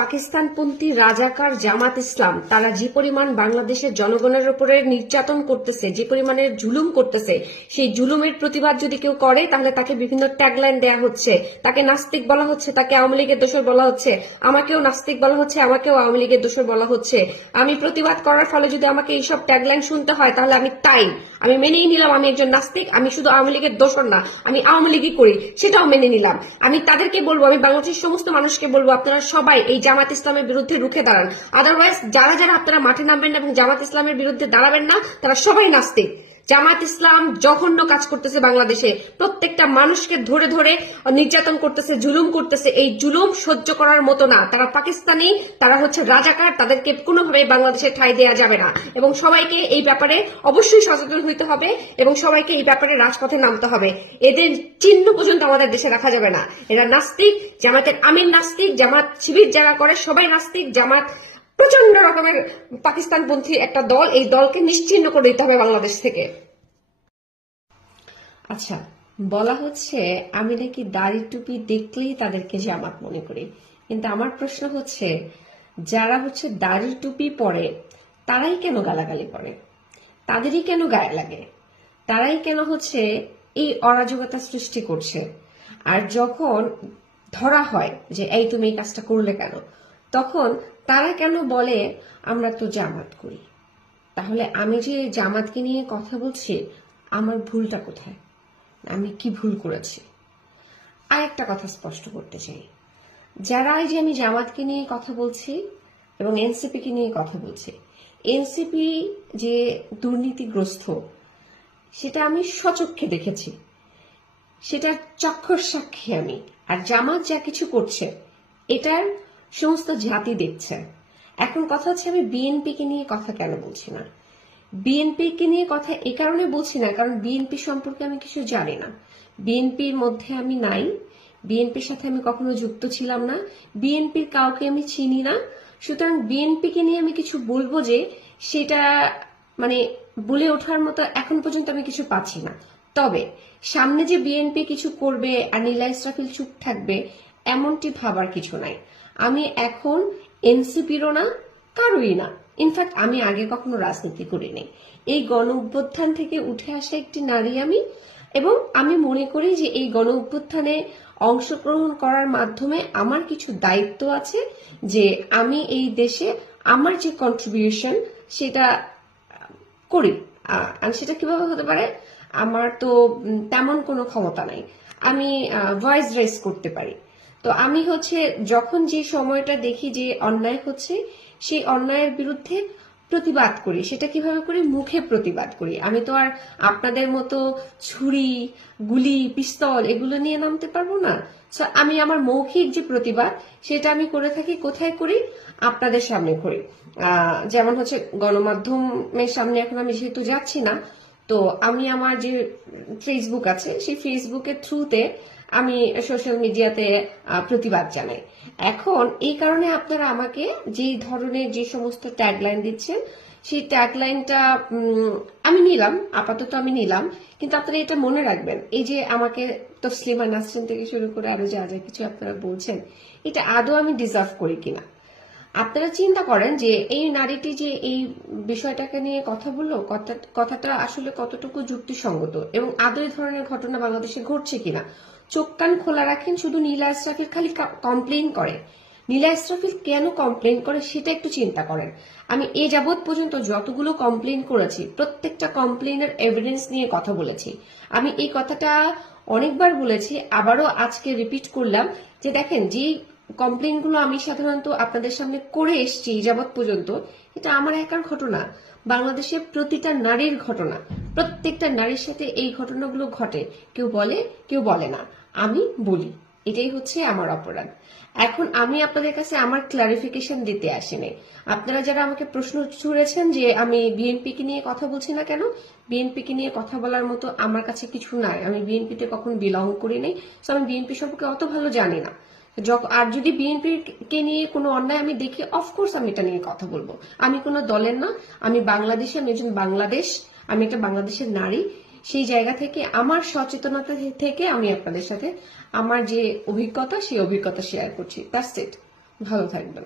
পাকিস্তানপন্থী রাজাকার জামাত ইসলাম তারা যে পরিমাণ বাংলাদেশের জনগণের উপরে নির্যাতন করতেছে, যে পরিমাণে জুলুম করতেছে, সেই জুলুমের প্রতিবাদ যদি কেউ করে তাহলে তাকে বিভিন্ন ট্যাগলাইন দেয়া হচ্ছে, তাকে নাস্তিক বলা হচ্ছে, তাকে আওয়ামী লীগের দোসর বলা হচ্ছে, আমাকেও নাস্তিক বলা হচ্ছে, আমাকেও আওয়ামী লীগের দোসর বলা হচ্ছে। আমি প্রতিবাদ করার ফলে যদি আমাকে এইসব ট্যাগলাইন শুনতে হয় তাহলে আমি মেনেই নিলাম আমি একজন নাস্তিক, আমি শুধু আওয়ামী লীগের দোসর না, আমি আওয়ামী লীগই করি, সেটাও মেনে নিলাম। আমি তাদেরকে বলবো, আমি বাংলাদেশের সমস্ত মানুষকে বলবো, আপনারা সবাই এই জামাত ইসলামের বিরুদ্ধে রুখে দাঁড়ান। আদারওয়াইজ যারা যারা আপনারা মাঠে নামবেন না এবং জামাত ইসলামের বিরুদ্ধে দাঁড়াবেন না, তারা সবাই নাস্তিক। জামাত ইসলাম জঘন্য কাজ করতেছে বাংলাদেশে, প্রত্যেকটা মানুষকে ধরে ধরে নির্যাতন করতেছে, জুলুম করতেছে। এই জুলুম সহ্য করার মতো না। তারা পাকিস্তানি, তারা হচ্ছে রাজাকার, তাদেরকে কোনোভাবে বাংলাদেশে ঠাঁই দেওয়া যাবে না এবং সবাইকে এই ব্যাপারে অবশ্যই সচেতন হইতে হবে এবং সবাইকে এই ব্যাপারে রাজপথে নামতে হবে। এদের চিহ্ন পর্যন্ত আমাদের দেশে রাখা যাবে না। এরা নাস্তিক, জামাতের আমির নাস্তিক, জামাত শিবির যারা করে সবাই নাস্তিক, জামাত প্রচন্ড রকমের পাকিস্তানপন্থী একটা দল। এই দলকে নিশ্চিহ্ন করে দিতে হবে বাংলাদেশ থেকে। আচ্ছা, বলা হচ্ছে আমি নাকি দাড়ি টুপি দেখলেই তাদেরকে জামাত মনে করি, কিন্তু আমার প্রশ্ন হচ্ছে যারা হচ্ছে দাড়ি টুপি পরে তারাই কেন গালাগালি করে, তাদেরই কেন গায়ে লাগে, তারাই কেন হচ্ছে এই অরাজকতা সৃষ্টি করছে। আর যখন ধরা হয় যে এই তুমি এই কাজটা করলে কেন, তখন তারা কেন বলে আমরা তো জামাত করি। তাহলে আমি যে জামাতকে নিয়ে কথা বলছি, আমার ভুলটা কোথায়, আমি কি ভুল করেছি? আর একটা কথা স্পষ্ট করতে চাই, যারা এই যে আমি জামাতকে নিয়ে কথা বলছি এবং এনসিপি কে নিয়ে কথা বলছি, এনসিপি যে দুর্নীতিগ্রস্ত সেটা আমি স্বচক্ষে দেখেছি, সেটার চক্ষুর সাক্ষী আমি। আর জামাত যা কিছু করছে এটার সমস্ত জাতি দেখছে। এখন কথা হচ্ছে আমি বিএনপি কে নিয়ে কথা কেন বলছি না। বিএনপি কে নিয়ে কথা এই কারণে বলছি না কারণ বিএনপি সম্পর্কে আমি কিছু জানি না, বিএনপির মধ্যে আমি নাই, বিএনপির সাথে আমি কখনো যুক্ত ছিলাম না, বিএনপির কাউকে আমি চিনি না। সুতরাং বিএনপি কে নিয়ে আমি কিছু বলবো যে সেটা মানে বলে ওঠার মতো এখন পর্যন্ত আমি কিছু পাচ্ছি না। তবে সামনে যে বিএনপি কিছু করবে আর নীলা ইসরাফিল চুপ থাকবে এমনটি ভাবার কিছু নাই। আমি এখন এনসিপিরও না, কারোই না। ইনফ্যাক্ট আমি আগে কখনো রাজনীতি করিনি। এই গণ অভ্যুত্থান থেকে উঠে আসা একটি নারী আমি, এবং আমি মনে করি যে এই গণ অভ্যুত্থানে অংশগ্রহণ করার মাধ্যমে আমার কিছু দায়িত্ব আছে যে আমি এই দেশে আমার যে কন্ট্রিবিউশন সেটা করি। আর সেটা কিভাবে হতে পারে, আমার তো তেমন কোনো ক্ষমতা নাই, আমি ভয়েস রেজ করতে পারি। তো আমি হচ্ছে যখন যে সময়টা দেখি যে অন্যায় হচ্ছে সেই অন্যায়ের বিরুদ্ধে প্রতিবাদ করি। সেটা কিভাবে করি, মুখে প্রতিবাদ করি। আমি তো আর আপনাদের মতো ছুরি, গুলি, পিস্তল এগুলো নিয়ে নামতে পারবো না। সো আমি আমার মৌখিক যে প্রতিবাদ সেটা আমি করে থাকি। কোথায় করি, আপনাদের সামনে করি। যেমন হচ্ছে গণমাধ্যমের সামনে এখন আমি যেহেতু যাচ্ছি না, তো আমি আমার যে ফেসবুক আছে সেই ফেসবুকের থ্রুতে আমি সোশ্যাল মিডিয়াতে প্রতিবাদ জানাই। এখন এই কারণে আপনারা আমাকে যেই ধরনের যে সমস্ত ট্যাগলাইন দিচ্ছেন সেই ট্যাগলাইনটা আমি নিলাম, আপাতত আমি নিলাম। কিন্তু আপনারা এটা মনে রাখবেন, এই যে আমাকে তসলিমা নাসরিন থেকে শুরু করে আরো যা যা কিছু আপনারা বলছেন, এটা আদৌ আমি ডিজার্ভ করি কিনা। আপনারা চিন্তা করেন যে এই নারীটি যে এই বিষয়টাকে নিয়ে কথা বললো, কথাটা আসলে কতটুকু যুক্তিসঙ্গত এবং আদৌ এই ধরনের ঘটনা বাংলাদেশে ঘটছে কিনা। চোখ কান খোলা রাখেন। শুধু নীলা ইসরাফিল খালি কমপ্লেইন করে, নীলা ইসরাফিল কেন কমপ্লেইন করে সেটা একটু চিন্তা করেন। আমি এ যাবৎ পর্যন্ত যতগুলো কমপ্লেইন করেছি প্রত্যেকটা কমপ্লেইনের এভিডেন্স নিয়ে কথা বলেছি। আমি এই কথাটা অনেকবার বলেছি, আবারও আজকে রিপিট করলাম যে দেখেন যে কমপ্লেইনগুলো আমি সাধারণত আপনাদের সামনে করে এসছি যাবৎ পর্যন্ত, এটা আমার একার ঘটনা, বাংলাদেশের প্রতিটা নারীর ঘটনা। প্রত্যেকটা নারীর সাথে এই ঘটনাগুলো ঘটে, কেউ বলে কেউ বলে না, আমি বলি, এটাই হচ্ছে আমার অপরাধ। এখন আমি আপনাদের কাছে আমার ক্লারিফিকেশন দিতে আসিনি। আপনারা যারা আমাকে প্রশ্ন ছুড়েছেন যে আমি বিএনপি কে নিয়ে কথা বলছি না কেন, বিএনপি কে নিয়ে কথা বলার মতো আমার কাছে কিছু নাই। আমি বিএনপিতে কখনো বিলং করি নাই, তো আমি বিএনপি সম্পর্কে অত ভালো জানি না। আর যদি বিএনপি কে নিয়ে কোনো অন্যায় আমি দেখি, অফকোর্স আমি এটা নিয়ে কথা বলবো। আমি কোনো দলের না, আমি বাংলাদেশে, আমি একজন বাংলাদেশ, আমি একটা বাংলাদেশের নারী। সেই জায়গা থেকে আমার সচেতনতা থেকে আমি আপনাদের সাথে আমার যে অভিজ্ঞতা সেই অভিজ্ঞতা শেয়ার করছি। That's it. ভালো থাকবেন।